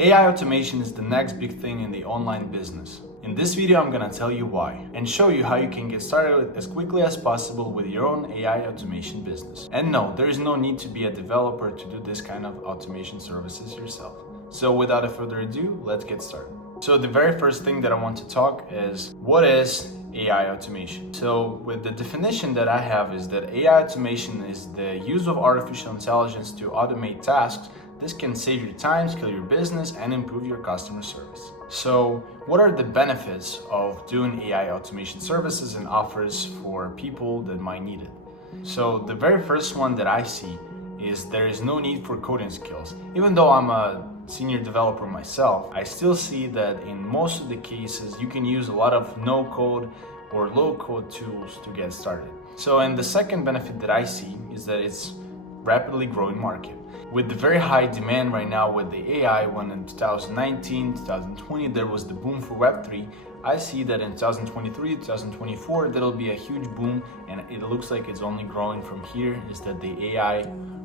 AI automation is the next big thing in the online business. In this video, I'm gonna tell you why and show you how you can get started as quickly as possible with your own AI automation business. And no, there is no need to be a developer to do this kind of automation services yourself. So without further ado, let's get started. So the very first thing that I want to talk is, what is AI automation? So with the definition that I have is that AI automation is the use of artificial intelligence to automate tasks. This can save your time, scale your business, and improve your customer service. So what are the benefits of doing AI automation services and offers for people that might need it? So the very first one that I see is there is no need for coding skills. Even though I'm a senior developer myself, I still see that in most of the cases you can use a lot of no-code or low-code tools to get started. So, and the second benefit that I see is that it's rapidly growing market. With the very high demand right now with the AI, when in 2019, 2020 there was the boom for Web3, I see that in 2023, 2024 there'll be a huge boom, and it looks like it's only growing from here, is that the AI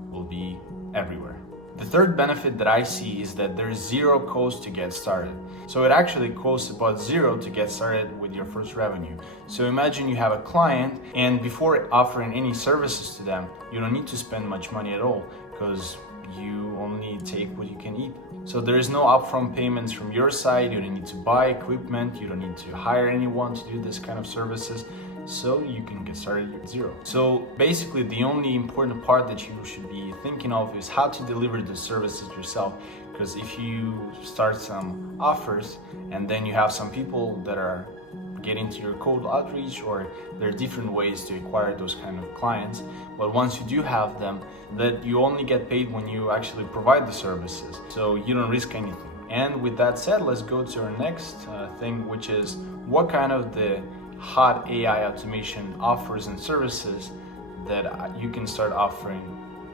will be everywhere. The third benefit that I see is that there's zero cost to get started. So it actually costs about zero to get started with your first revenue. So imagine you have a client, and before offering any services to them, you don't need to spend much money at all because you only take what you can eat. So there is no upfront payments from your side. You don't need to buy equipment. You don't need to hire anyone to do this kind of services. So you can get started at zero. So basically the only important part that you should be thinking of is how to deliver the services yourself. Because if you start some offers and then you have some people that are getting to your cold outreach, or there are different ways to acquire those kind of clients, but once you do have them, that you only get paid when you actually provide the services, so you don't risk anything. And with that said, let's go to our next thing, which is what kind of the hot AI automation offers and services that you can start offering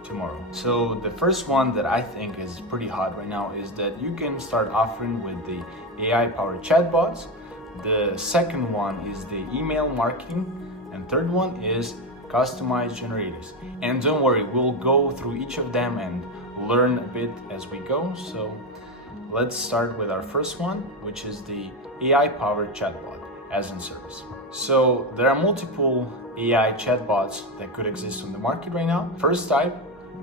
tomorrow. So the first one that I think is pretty hot right now is that you can start offering with the AI powered chatbots. The second one is the email marketing, and third one is customized generators. And don't worry, we'll go through each of them and learn a bit as we go. So let's start with our first one, which is the AI powered chatbot as in service. So there are multiple AI chatbots that could exist on the market right now. First type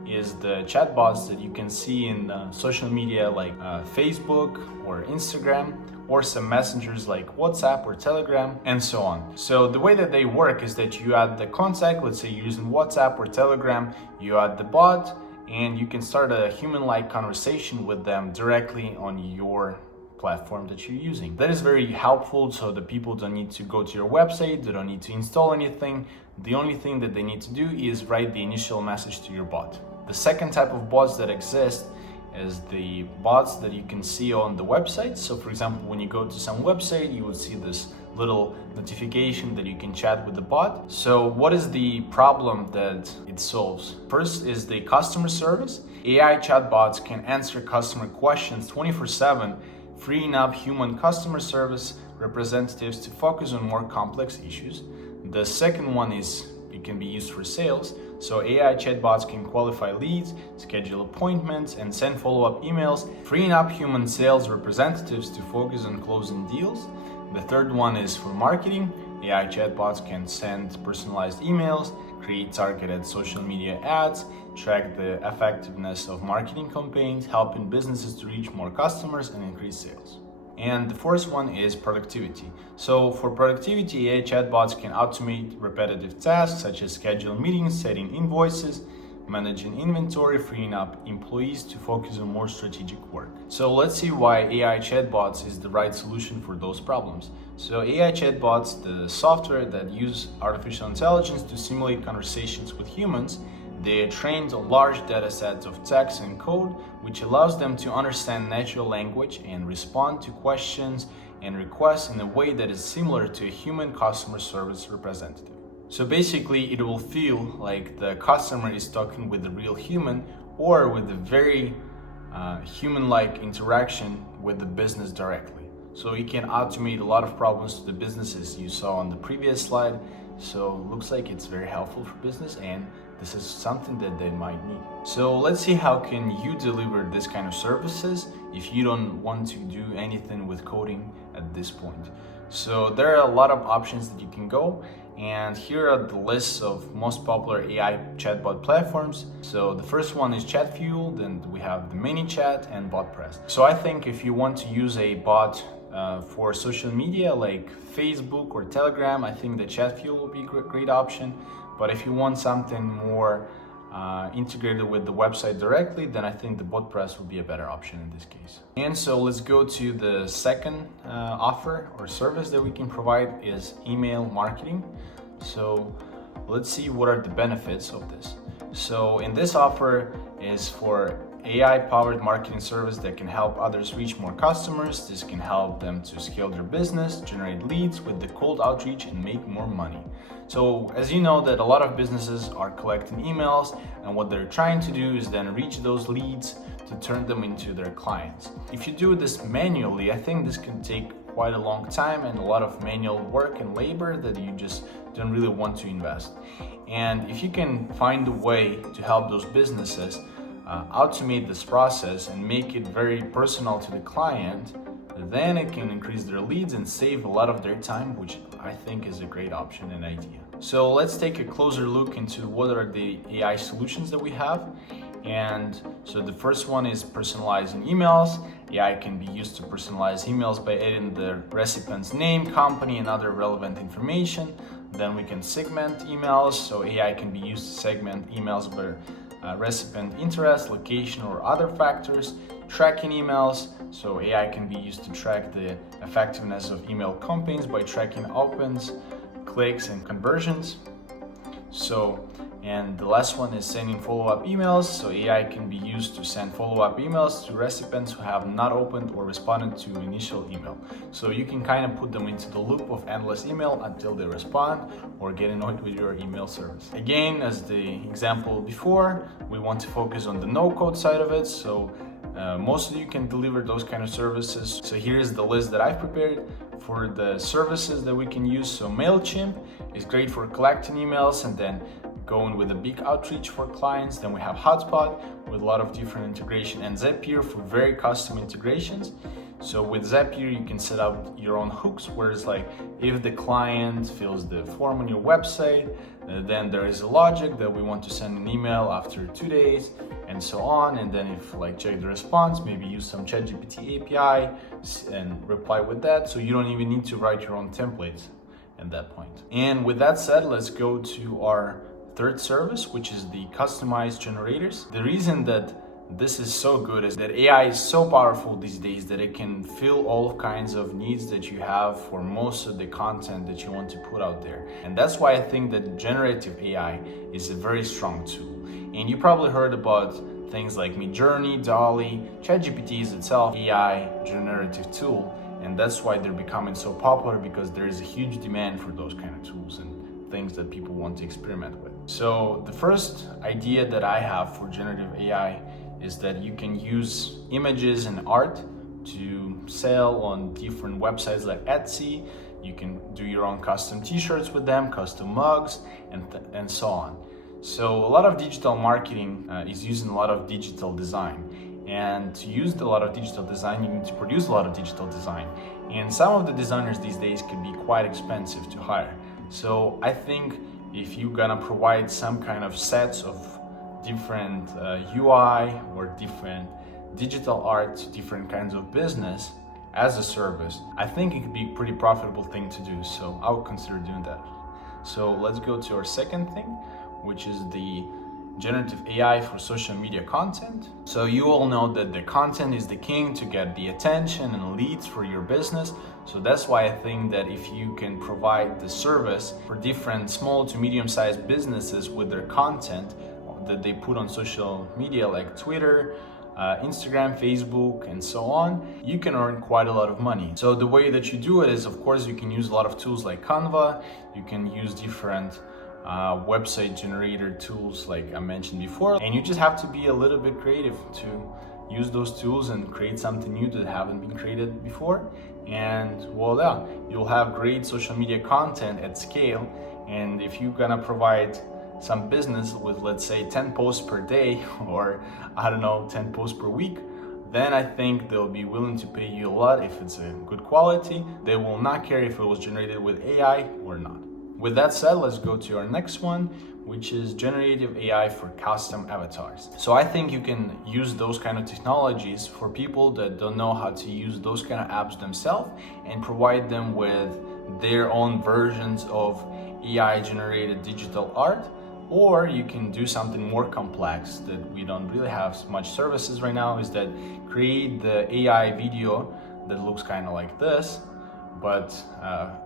is the chatbots that you can see in social media like Facebook or Instagram, or some messengers like WhatsApp or Telegram, and so on. So the way that they work is that you add the contact, let's say you're using WhatsApp or Telegram, you add the bot, and you can start a human-like conversation with them directly on your platform that you're using. That is very helpful, so the people don't need to go to your website, they don't need to install anything. The only thing that they need to do is write the initial message to your bot. The second type of bots that exist is the bots that you can see on the website. So for example, when you go to some website, you will see this little notification that you can chat with the bot. So what is the problem that it solves? First is the customer service. AI chatbots can answer customer questions 24/7, freeing up human customer service representatives to focus on more complex issues. The second one is it can be used for sales. So AI chatbots can qualify leads, schedule appointments, and send follow-up emails, freeing up human sales representatives to focus on closing deals. The third one is for marketing. AI chatbots can send personalized emails, create targeted social media ads, track the effectiveness of marketing campaigns, helping businesses to reach more customers and increase sales. And the fourth one is productivity. So for productivity, AI chatbots can automate repetitive tasks such as scheduling meetings, setting invoices, managing inventory, freeing up employees to focus on more strategic work. So let's see why AI chatbots is the right solution for those problems. So AI chatbots, the software that use artificial intelligence to simulate conversations with humans, they trained on large data sets of text and code, which allows them to understand natural language and respond to questions and requests in a way that is similar to a human customer service representative. So basically, it will feel like the customer is talking with a real human, or with a very human-like interaction with the business directly. So it can automate a lot of problems to the businesses you saw on the previous slide. So looks like it's very helpful for business, and this is something that they might need. So let's see how can you deliver this kind of services if you don't want to do anything with coding at this point. So there are a lot of options that you can go, and here are the lists of most popular AI chatbot platforms. So the first one is ChatFuel, then we have the ManyChat and BotPress. So I think if you want to use a bot for social media like Facebook or Telegram, I think the ChatFuel will be a great option. But if you want something more integrated with the website directly, then I think the BotPress will be a better option in this case. And so let's go to the second offer or service that we can provide is email marketing. So let's see what are the benefits of this. So in this offer is for AI powered marketing service that can help others reach more customers. This can help them to scale their business, generate leads with the cold outreach, and make more money. So as you know that a lot of businesses are collecting emails, and what they're trying to do is then reach those leads to turn them into their clients. If you do this manually, I think this can take quite a long time and a lot of manual work and labor that you just don't really want to invest. And if you can find a way to help those businesses automate this process and make it very personal to the client, then it can increase their leads and save a lot of their time, which I think is a great option and idea. So let's take a closer look into what are the AI solutions that we have. And so the first one is personalizing emails. AI can be used to personalize emails by adding the recipient's name, company, and other relevant information. Then we can segment emails. So AI can be used to segment emails by recipient interest, location, or other factors. Tracking emails, so AI can be used to track the effectiveness of email campaigns by tracking opens, clicks, and conversions. And the last one is sending follow-up emails. So AI can be used to send follow-up emails to recipients who have not opened or responded to initial email. So you can kind of put them into the loop of endless email until they respond or get annoyed with your email service. Again, as the example before, we want to focus on the no-code side of it. So most of you can deliver those kind of services. So here's the list that I've prepared for the services that we can use. So MailChimp is great for collecting emails and then going with a big outreach for clients. Then we have Hotspot with a lot of different integration, and Zapier for very custom integrations. So with Zapier, you can set up your own hooks, whereas like if the client fills the form on your website, then there is a logic that we want to send an email after 2 days and so on. And then if like check the response, maybe use some chatgpt API and reply with that. So you don't even need to write your own templates at that point. And with that said, let's go to our third service, which is the customized generators. The reason that this is so good is that AI is so powerful these days that it can fill all kinds of needs that you have for most of the content that you want to put out there. And that's why I think that generative AI is a very strong tool. And you probably heard about things like Midjourney, DALL-E. ChatGPT is itself AI generative tool, and that's why they're becoming so popular, because there is a huge demand for those kind of tools and things that people want to experiment with. So the first idea that I have for generative AI is that you can use images and art to sell on different websites like Etsy. You can do your own custom t-shirts with them, custom mugs, and so on. So a lot of digital marketing is using a lot of digital design. And to use a lot of digital design, you need to produce a lot of digital design. And some of the designers these days can be quite expensive to hire. So I think if you're gonna provide some kind of sets of different UI or different digital art to different kinds of business as a service, I think it could be a pretty profitable thing to do. So I would consider doing that. So let's go to our second thing, which is the generative AI for social media content. So you all know that the content is the king to get the attention and leads for your business. So that's why I think that if you can provide the service for different small to medium-sized businesses with their content that they put on social media like Twitter, Instagram, Facebook, and so on, you can earn quite a lot of money. So the way that you do it is, of course, you can use a lot of tools like Canva. You can use different website generator tools like I mentioned before, and you just have to be a little bit creative to use those tools and create something new that haven't been created before, and voila, you'll have great social media content at scale. And if you're gonna provide some business with, let's say, 10 posts per day or I don't know, 10 posts per week, then I think they'll be willing to pay you a lot if it's a good quality. They will not care if it was generated with AI or not. With that said, let's go to our next one, which is generative AI for custom avatars. So I think you can use those kind of technologies for people that don't know how to use those kind of apps themselves and provide them with their own versions of AI generated digital art. Or you can do something more complex that we don't really have much services right now, is that create the AI video that looks kind of like this, but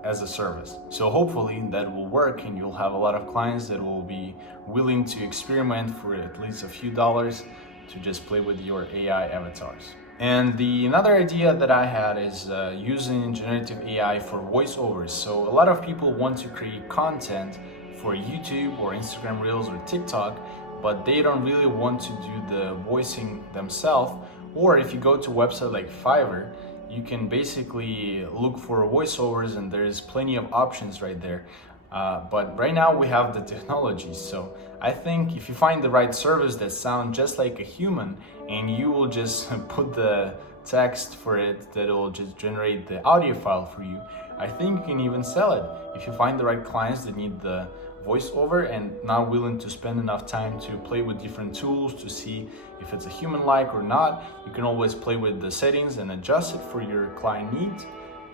as a service. So hopefully that will work and you'll have a lot of clients that will be willing to experiment for at least a few dollars to just play with your AI avatars. And another idea that I had is using generative AI for voiceovers. So a lot of people want to create content for YouTube or Instagram Reels or TikTok, but they don't really want to do the voicing themselves. Or if you go to a website like Fiverr, you can basically look for voiceovers and there's plenty of options right there. But right now we have the technology. So I think if you find the right service that sounds just like a human and you will just put the text for it that will just generate the audio file for you, I think you can even sell it. If you find the right clients that need the voiceover and not willing to spend enough time to play with different tools to see if it's a human-like or not, you can always play with the settings and adjust it for your client needs.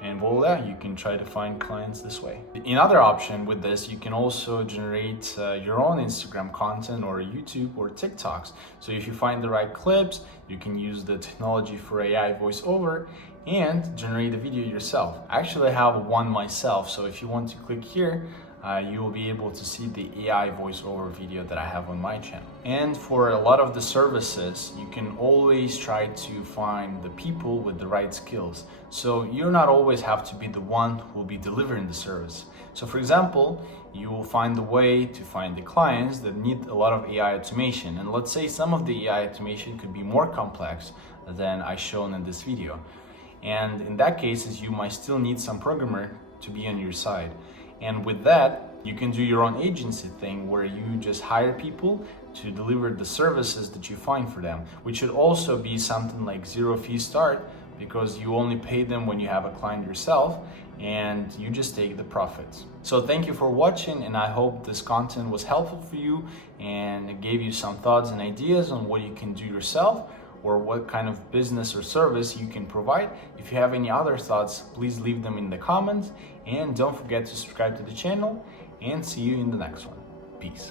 And voila, you can try to find clients this way. Another option with this, you can also generate your own Instagram content or YouTube or TikToks. So if you find the right clips, you can use the technology for AI voiceover and generate a video yourself. Actually, I have one myself, so if you want to click here, you will be able to see the AI voiceover video that I have on my channel. And for a lot of the services, you can always try to find the people with the right skills. So you not always have to be the one who will be delivering the service. So for example, you will find the way to find the clients that need a lot of AI automation. And let's say some of the AI automation could be more complex than I shown in this video. And in that case, you might still need some programmer to be on your side. And with that, you can do your own agency thing where you just hire people to deliver the services that you find for them, which should also be something like zero fee start, because you only pay them when you have a client yourself and you just take the profits. So thank you for watching, and I hope this content was helpful for you and it gave you some thoughts and ideas on what you can do yourself or what kind of business or service you can provide. If you have any other thoughts, please leave them in the comments, and don't forget to subscribe to the channel, and see you in the next one. Peace.